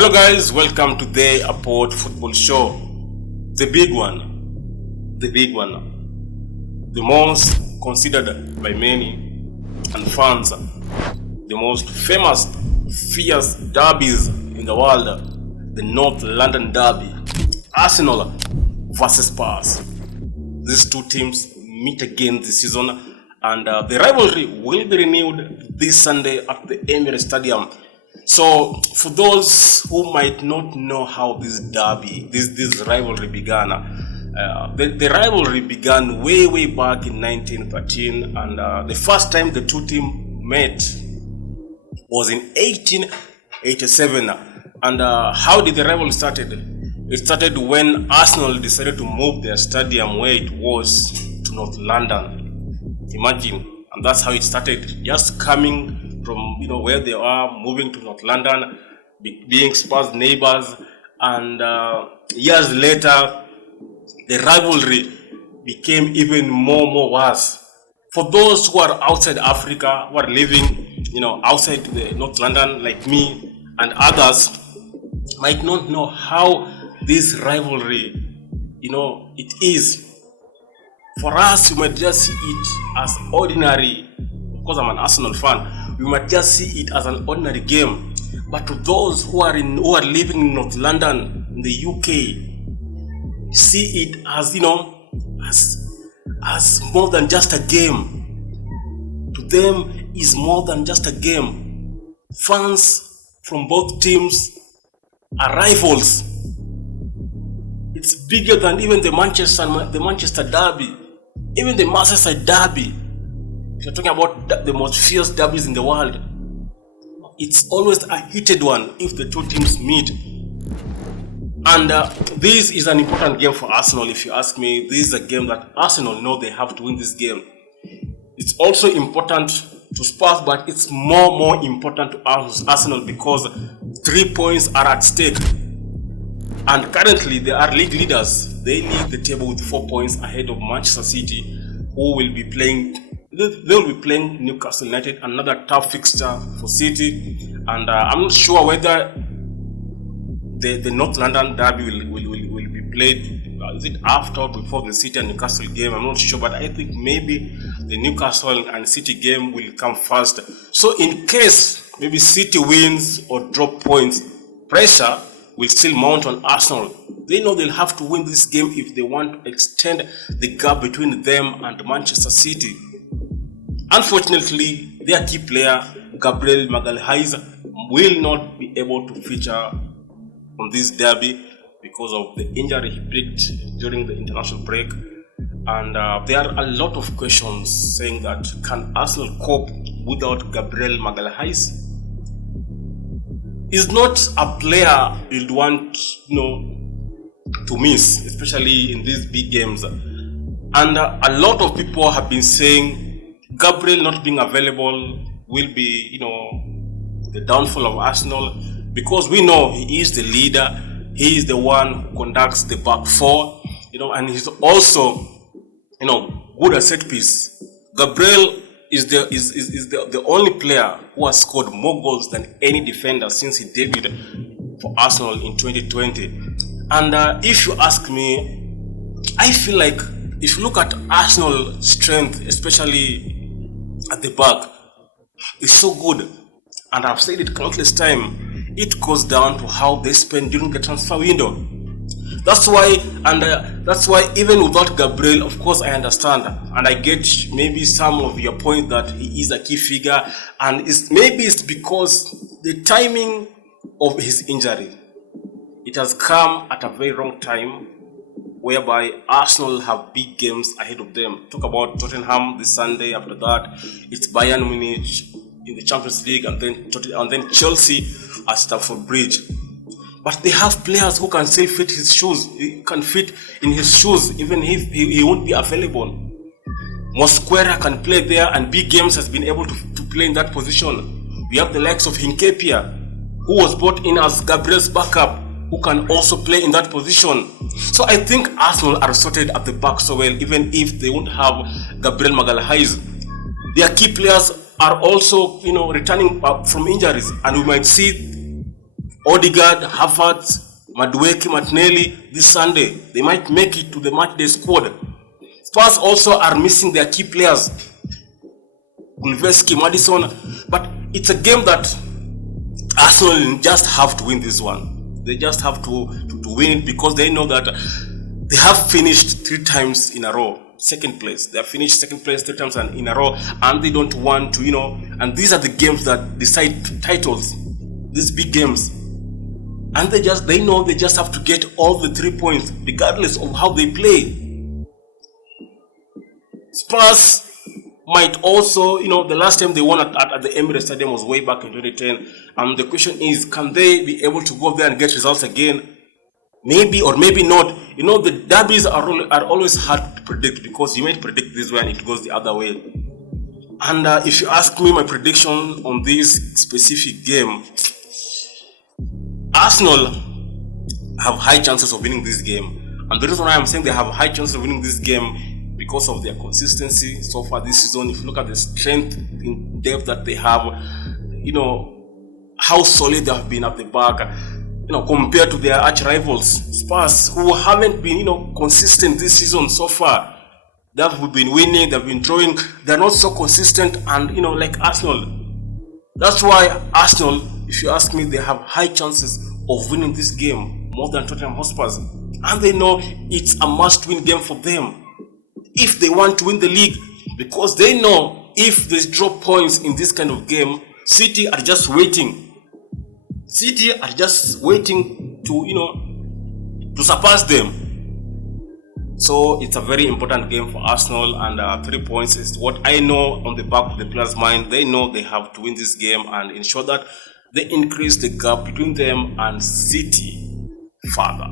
Hello guys, welcome to the Aport Football Show. The big one, the most considered by many and fans, the most famous, fierce derbies in the world, the North London derby, Arsenal versus Spurs. These two teams meet again this season, and the rivalry will be renewed this Sunday at the Emirates Stadium. So, for those who might not know how this derby, this rivalry began, the rivalry began way back in 1913, and the first time the two teams met was in 1887. And how did the rivalry started? It started when Arsenal decided to move their stadium where it was to North London. Imagine, and that's how it started. Just coming from where they are, moving to North London, being Spurs neighbors, and years later the rivalry became even more worse. For those who are outside Africa, who are living outside the North London like me and others, might not know how this rivalry it is. For us, you might just see it as ordinary. Of course, I'm an Arsenal fan. We might just see it as an ordinary game, but to those who are living in North London, in the UK, see it as as more than just a game. To them, is more than just a game. Fans from both teams are rivals. It's bigger than even the Manchester derby, even the Merseyside derby. If you're talking about the most fierce derbies in the world, it's always a heated one if the two teams meet. And this is an important game for Arsenal, if you ask me. This is a game that Arsenal know they have to win this game. It's also important to Spurs, but it's more important to Arsenal because 3 points are at stake. And currently they are league leaders. They lead the table with 4 points ahead of Manchester City, who will be playing. They will be playing Newcastle United, another tough fixture for City, and I'm not sure whether the North London derby will be played. Is it after or before the City and Newcastle game? I'm not sure, but I think maybe the Newcastle and City game will come first. So in case maybe City wins or drop points, pressure will still mount on Arsenal. They know they'll have to win this game if they want to extend the gap between them and Manchester City. Unfortunately, their key player, Gabriel Magalhaes, will not be able to feature on this derby because of the injury he picked during the international break. And there are a lot of questions saying that, can Arsenal cope without Gabriel Magalhaes? He's not a player you'd want to miss, especially in these big games. And a lot of people have been saying Gabriel not being available will be, the downfall of Arsenal, because we know he is the leader, he is the one who conducts the back four, and he's also, good at set piece. Gabriel is the only player who has scored more goals than any defender since he debuted for Arsenal in 2020. And if you ask me, I feel like if you look at Arsenal's strength, especially at the back, is so good, and I've said it countless times. It goes down to how they spend during the transfer window. That's why even without Gabriel, of course I understand, and I get maybe some of your point that he is a key figure, and maybe it's because the timing of his injury, it has come at a very wrong time, whereby Arsenal have big games ahead of them. Talk about Tottenham this Sunday. After that, it's Bayern Munich in the Champions League, and then Chelsea at Stamford Bridge. But they have players who can still fit his shoes. He can fit in his shoes even if he won't be available. Mosquera can play there, and big games has been able to play in that position. We have the likes of Hinkepia, who was brought in as Gabriel's backup, who can also play in that position. So I think Arsenal are sorted at the back so well, even if they won't have Gabriel Magalhaes. Their key players are also, returning from injuries, and we might see Odegaard, Havertz, Madueke, Martinelli this Sunday. They might make it to the matchday squad. Spurs also are missing their key players, Gulveski, Madison, but it's a game that Arsenal just have to win this one. They just have to win it because they know that they have finished 3 times in a row. Second place. They have finished second place 3 times in a row, and they don't want to, and these are the games that decide titles. These big games. And they know they just have to get all the 3 points, regardless of how they play. Spurs might also, the last time they won at the Emirates Stadium was way back in 2010. And the question is, can they be able to go there and get results again? Maybe or maybe not. The derbies are always hard to predict because you might predict this way and it goes the other way. And if you ask me my prediction on this specific game, Arsenal have high chances of winning this game. And the reason why I'm saying they have high chances of winning this game because of their consistency so far this season. If you look at the strength in depth that they have, how solid they have been at the back, compared to their arch rivals, Spurs, who haven't been, consistent this season so far. They've been winning, they've been drawing, they're not so consistent, and like Arsenal. That's why Arsenal, if you ask me, they have high chances of winning this game more than Tottenham Hotspurs. And they know it's a must-win game for them if they want to win the league, because they know if they drop points in this kind of game, City are just waiting. City are just waiting to surpass them. So it's a very important game for Arsenal, and 3 points is what I know on the back of the players' mind. They know they have to win this game and ensure that they increase the gap between them and City further.